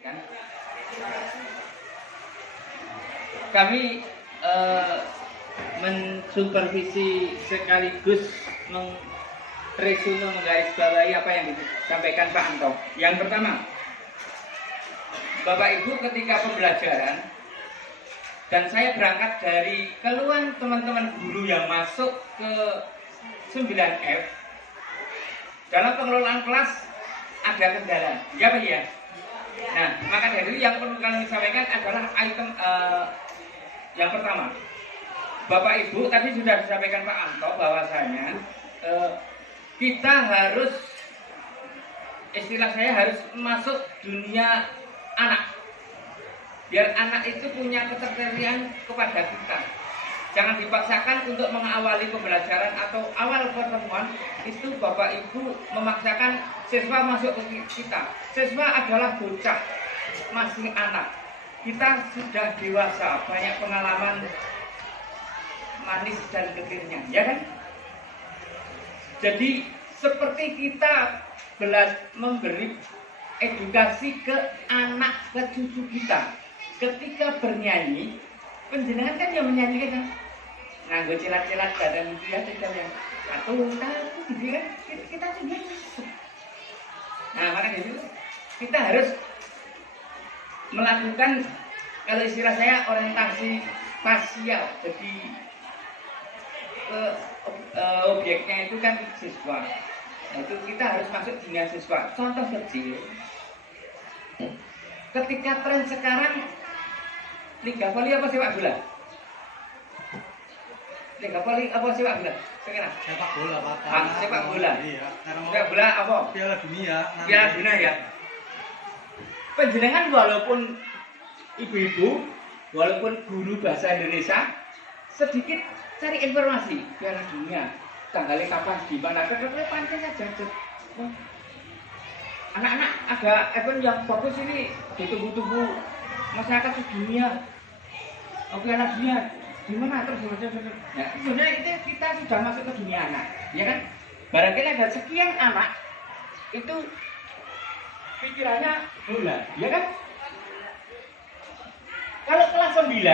kan? Kami mensupervisi sekaligus resume menggarisbawahi apa yang disampaikan Pak Anto. Yang pertama, Bapak Ibu ketika pembelajaran dan saya berangkat dari keluhan teman-teman guru yang masuk ke 9F dalam pengelolaan kelas ada kendala, ya Pak ya? Nah, maka dari itu yang perlu kami sampaikan adalah item yang pertama. Bapak Ibu tadi sudah disampaikan Pak Anto bahwasanya kita harus, istilah saya harus masuk dunia anak. Biar anak itu punya ketertarikan kepada kita. Jangan dipaksakan untuk mengawali pembelajaran atau awal pertemuan itu Bapak Ibu memaksakan siswa masuk ke kita. Siswa adalah bocah, masih anak. Kita sudah dewasa, banyak pengalaman manis dan getirnya, ya kan? Jadi seperti kita memberi edukasi ke anak, ke cucu kita. Ketika bernyanyi, penjenengan kan yang menyanyi kan, nganggo cilat-cilat badan itu ya, kita yang satu gitu kan, kita juga. Nah maka dari itu kita harus melakukan, kalau istilah saya, orientasi spasial. Jadi objeknya itu kan siswa. Nah, itu kita harus masuk dunia siswa. Contoh kecil, ketika tren sekarang Liga voli apa sepak bola? Liga voli apa sepak bola? Sekarang sepak bola Pak. Sepak bola. Iya, sepak bola apa? Piala Dunia. Piala Dunia ya. Penjenengan walaupun ibu-ibu, walaupun guru bahasa Indonesia, sedikit cari informasi Piala Dunia. Tanggalnya kapan, di mana? Kedua pantai saja. Anak-anak ada event yang bagus ini, ditunggu-tunggu masyarakat dunia. Piala Dunia di mana terus? Nah, sebenarnya itu kita sudah masuk ke dunia anak, ya kan? Barangkali ada sekian anak itu pikirannya bola, ya kan? Kalau kelas 9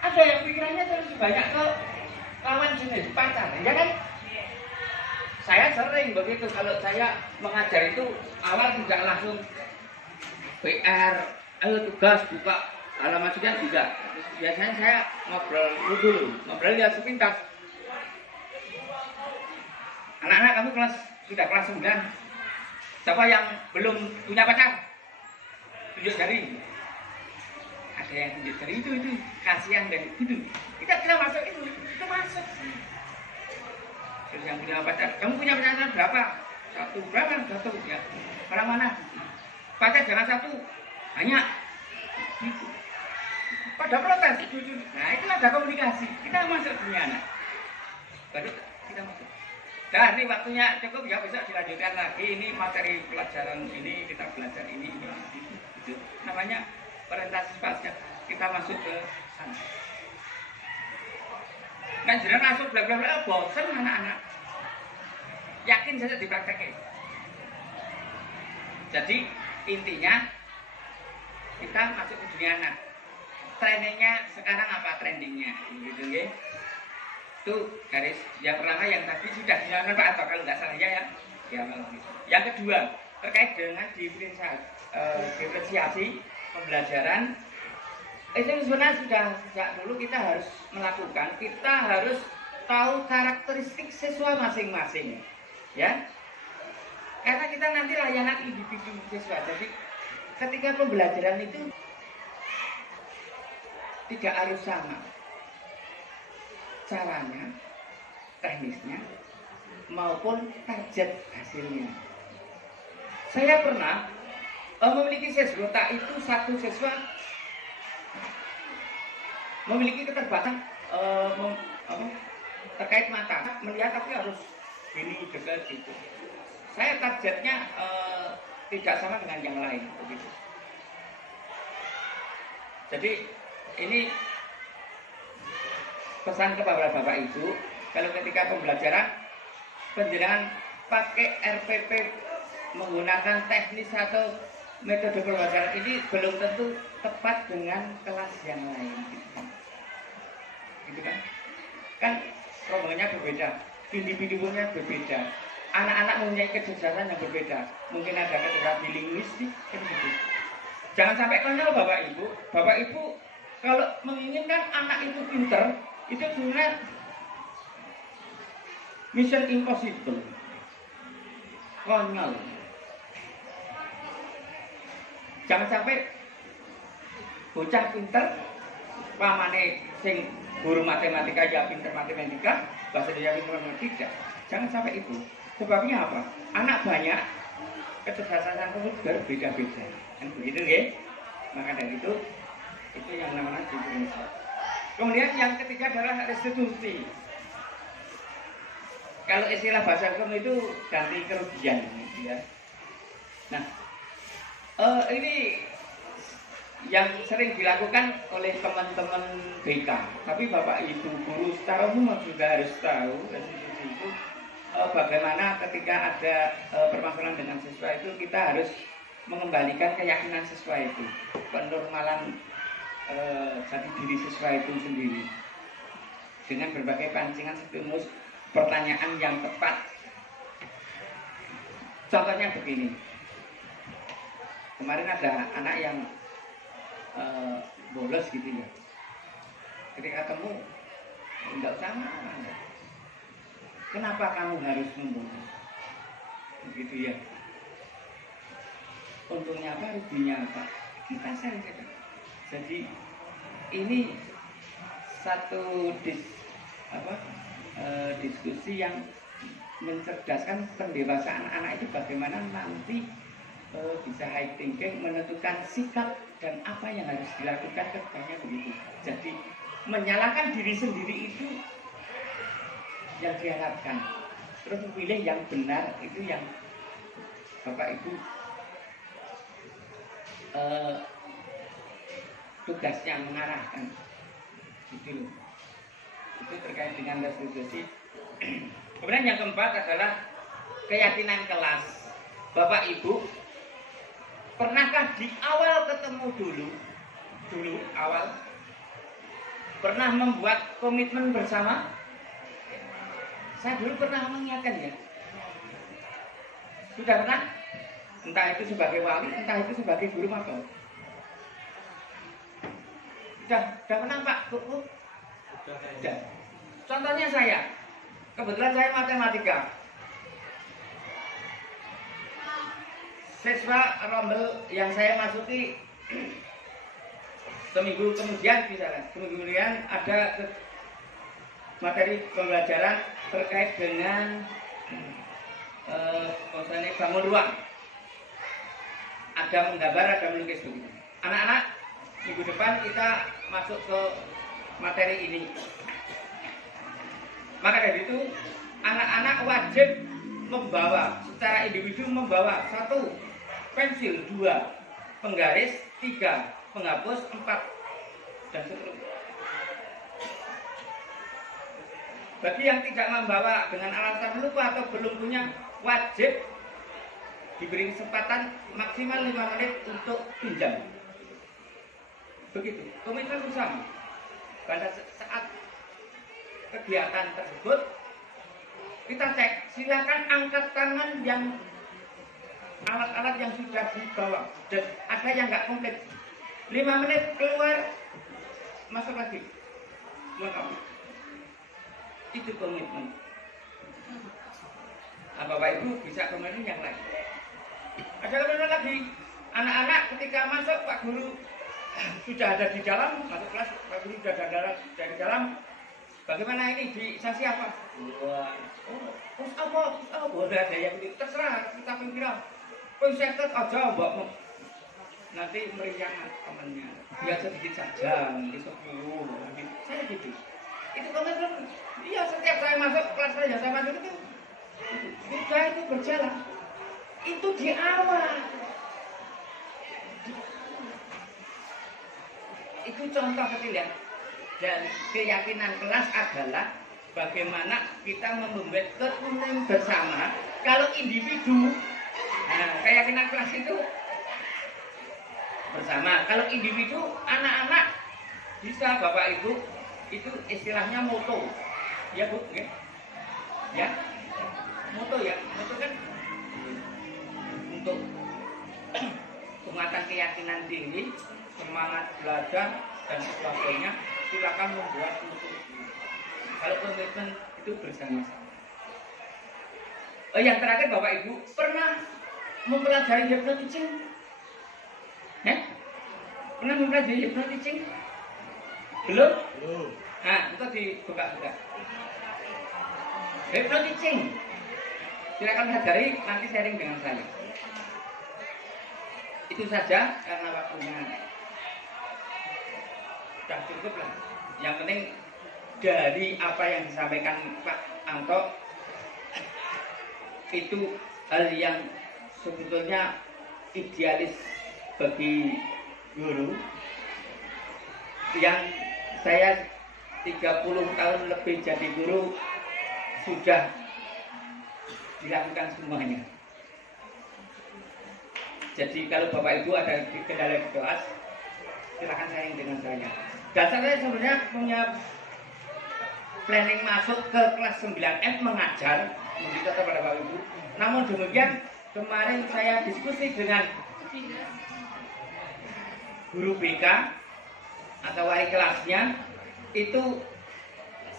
ada yang pikirannya terus banyak ke lawan jenis pacar, ya kan? Saya sering begitu, kalau saya mengajar itu awal tidak langsung PR, ayo tugas buka halaman sekian juga. Biasanya saya ngobrol dulu, ngobrol ya sepintas. Anak-anak kamu sudah kelas 9. Siapa yang belum punya pacar? Tunjuk jari. Ada yang tunjuk jari itu kasihan dan itu. Kita masuk itu masuk. Terus yang punya pacar, kamu punya pacar berapa? Satu, berapa? Satu ya. Orang mana? Pacar jangan satu, banyak. Gitu. Pada protes, nah itu ada komunikasi. Kita masuk dunia anak, baru kita masuk. Dan ini waktunya cukup ya, besok dilanjutkan lagi. Ini materi pelajaran ini, kita belajar ini. Itu namanya orientasi spasial. Kita masuk ke sana. Kan jangan masuk bla-bla-bla, bosan anak-anak. Yakin saja dipraktekin. Jadi intinya kita masuk ke dunia anak. Trainingnya sekarang apa trendingnya, gitu ya? Itu garis yang pertama yang tadi sudah dilakukan Pak Anto kalau nggak salah ya. Yang kedua terkait dengan diferensiasi pembelajaran. Itu sebenarnya sudah sejak dulu kita harus melakukan. Kita harus tahu karakteristik siswa masing-masing, ya. Karena kita nanti layanan individu siswa. Jadi ketika pembelajaran itu tidak harus sama caranya, teknisnya, maupun target hasilnya. Saya pernah memiliki siswa, itu satu siswa memiliki keterbatasan terkait mata, melihat tapi harus ini dekat gitu. Saya targetnya tidak sama dengan yang lain begitu. Jadi ini pesan kepada Bapak Ibu, kalau ketika pembelajaran penjenengan pakai RPP menggunakan teknis atau metode pembelajaran ini belum tentu tepat dengan kelas yang lain. Gitu kan? Kan rombongannya berbeda, individunya berbeda, anak-anak mempunyai kecerdasan yang berbeda. Mungkin ada kecerdasan bilinguistik, kan gitu. Jangan sampai konyol Bapak Ibu kalau menginginkan anak itu pinter, itu sebenarnya mission impossible. Konyol. Jangan sampai bocah pinter, pamane sing guru matematika ya pinter matematika, bahasa Indonesia pinter matematika. Jangan sampai itu. Sebabnya apa? Anak banyak, kecerdasan tersebut berbeda-beda. Kan begitu ya? Maka dari itu yang namanya diferensiasi. Kemudian yang ketiga adalah restitusi. Kalau istilah bahasa hukum itu ganti kerugian, gitu ya. Nah, ini yang sering dilakukan oleh teman-teman BK. Tapi Bapak Ibu guru secara umum juga harus tahu restitusi itu bagaimana ketika ada permasalahan dengan siswa itu kita harus mengembalikan keyakinan siswa itu, penormalan jati diri siswa itu sendiri dengan berbagai pancingan stimulus pertanyaan yang tepat. Contohnya begini, kemarin ada anak yang bolos gitu ya, ketika ketemu enggak usah marah. Kenapa kamu harus membunuh? Begitu ya. Untungnya apa, ruginya apa? Kita sering. Jadi ini satu diskusi yang mencerdaskan pendewasaan anak itu bagaimana nanti bisa high thinking, menentukan sikap dan apa yang harus dilakukan kedepannya begitu. Jadi menyalahkan diri sendiri itu yang diharapkan. Terus memilih yang benar itu yang Bapak Ibu tugasnya mengarahkan. Gitu loh. Itu terkait dengan restitusi. Kemudian yang keempat adalah keyakinan kelas. Bapak Ibu, pernahkah di awal ketemu dulu awal pernah membuat komitmen bersama? Saya dulu pernah mengingatkan ya. Sudah pernah? Entah itu sebagai wali, entah itu sebagai guru maba. Sudah pernah Pak? Bu? Sudah. Contohnya saya, kebetulan saya matematika. Siswa rombel yang saya masuki seminggu kemudian ada materi pembelajaran terkait dengan bangun ruang. Ada menggambar, ada melukis begitu. Anak-anak, minggu depan kita masuk ke materi ini. Maka dari itu anak-anak wajib membawa secara individu membawa 1 pensil, 2 penggaris, 3 penghapus, 4 dan seterusnya. Bagi yang tidak membawa dengan alasan lupa atau belum punya, wajib diberi kesempatan maksimal 5 menit untuk pinjam. Begitu, komitmen bersama. Pada saat kegiatan tersebut kita cek, silakan angkat tangan yang alat-alat yang sudah dibawa dan ada yang nggak komplit. 5 menit keluar, masuk lagi, lengkap. Itu komitmen. Bapak Ibu bisa komitmen yang lain. Ada komitmen lagi. Anak-anak ketika masuk, Pak Guru sudah ada di dalam, masuk kelas, Pak Guru sudah ada di dalam. Bagaimana ini di sesi apa? Terus apa? Udah ada yang terserah, kita pikir. Konsentrasi aja, Mbak. Nanti meriang temannya. Biar sedikit saja, mungkin 10. Saya gitu. Itu komitmen. Iya, setiap saya masuk kelas saya masuk itu sudah itu berjalan. Itu di awal. Itu contoh kecil ya. Dan keyakinan kelas adalah bagaimana kita membuat komitmen bersama. Kalau individu, nah keyakinan kelas itu bersama. Kalau individu, anak-anak bisa Bapak Ibu itu istilahnya moto, ya Bu, ya, moto ya, moto kan untuk penguatan keyakinan tinggi, semangat belajar dan sebagainya. Silakan membuat moto. Kalau komitmen itu bersama-sama. Yang terakhir Bapak Ibu pernah mempelajari hypnotism? Pernah mempelajari hypnotism? Belum? Nah, itu dibuka-buka. Hypnotism. Silakan pelajari, nanti sharing dengan saya. Itu saja karena waktunya sudah cukup lah. Yang penting dari apa yang disampaikan Pak Anto itu hal yang sebetulnya idealis bagi guru yang saya 30 tahun lebih jadi guru sudah dilakukan semuanya. Jadi kalau Bapak Ibu ada kendala di kelas, silakan sharing dengan saya. Dan saya sebenarnya punya planning masuk ke kelas 9F mengajar memberitahu kepada Bapak Ibu. Namun demikian kemarin saya diskusi dengan guru BK atau wali kelasnya, itu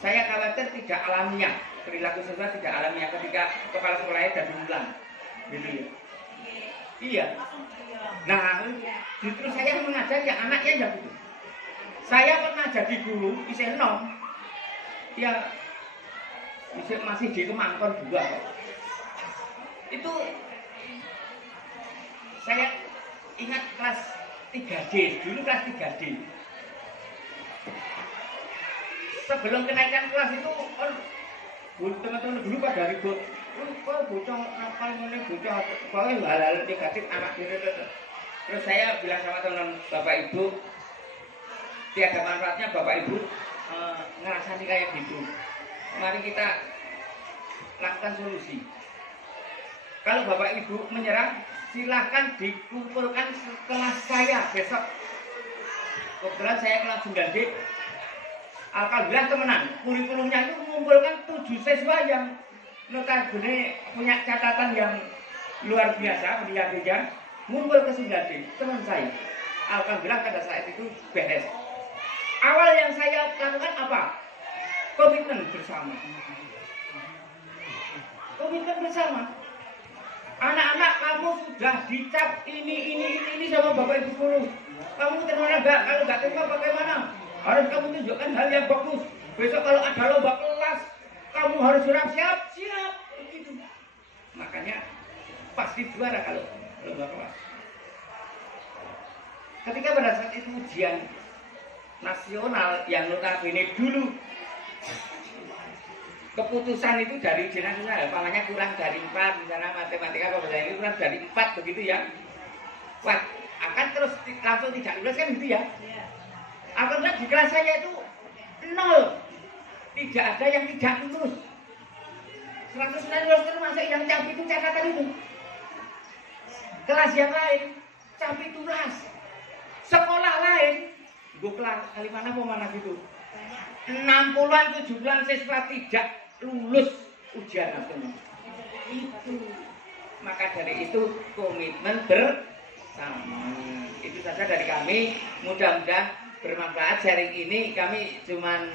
saya khawatir tidak alamiah, perilaku siswa tidak alamiah ketika kepala sekolahnya dan diulang, gitu ya. Iya. Nah, justru saya mengajar yang anaknya ya gitu. Saya pernah jadi guru di Senom, ya masih di Kemangkon juga kok. Itu saya ingat kelas 3D, dulu kelas 3D. Sebelum kenaikan kelas itu teman-teman dulu pada ribut. Kok bocah apa ngene bocah kok hal-hal negatif anak diri. Terus saya bilang sama teman Bapak Ibu, tiada manfaatnya Bapak Ibu ngerasani kayak gitu. Mari kita lakukan solusi. Kalau Bapak Ibu menyerah, silahkan dikumpulkan setelah saya besok. Kebetulan saya kelas 9D. Alhamdulillah temenan, kurikulumnya itu mengumpulkan 7 siswa yang notabene punya catatan yang luar biasa, pendidikan, ngumpul ke 9D, teman saya. Alhamdulillah pada saat itu beres. Awal yang saya lakukan apa? Komitmen bersama. Komitmen bersama. Anak-anak kamu sudah dicap ini sama Bapak Ibu guru. Kamu terima enggak? Kalau enggak terima bagaimana? Harus kamu tunjukkan hal yang bagus. Besok kalau ada lomba kelas, kamu harus siap. Begitu. Makanya pasti juara kalau lomba kelas. Ketika pada saat itu ujian nasional yang notabene dulu keputusan itu dari ujian nasional, namanya kurang dari 4, misalnya matematika apa bahasa ini kurang dari 4 begitu ya. Wah, akan terus langsung tidak lulus kan gitu ya. Akhirnya di kelas saya itu 0, tidak ada yang tidak lulus. 109 lulus termasuk yang cap itu catatan itu. Kelas yang lain capi tulas. Sekolah lain, gue kelas kali mana mau mana gitu. 60-an 70-an siswa tidak lulus ujian nasional. Itu. Maka dari itu komitmen bersama. Itu saja dari kami. Mudah-mudahan bermanfaat. Sharing ini kami cuman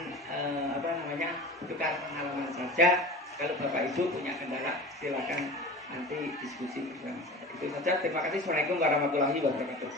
tukar pengalaman saja. Kalau Bapak Ibu punya kendala silakan nanti diskusi bersama saya. Itu saja. Terima kasih. Assalamualaikum warahmatullahi wabarakatuh.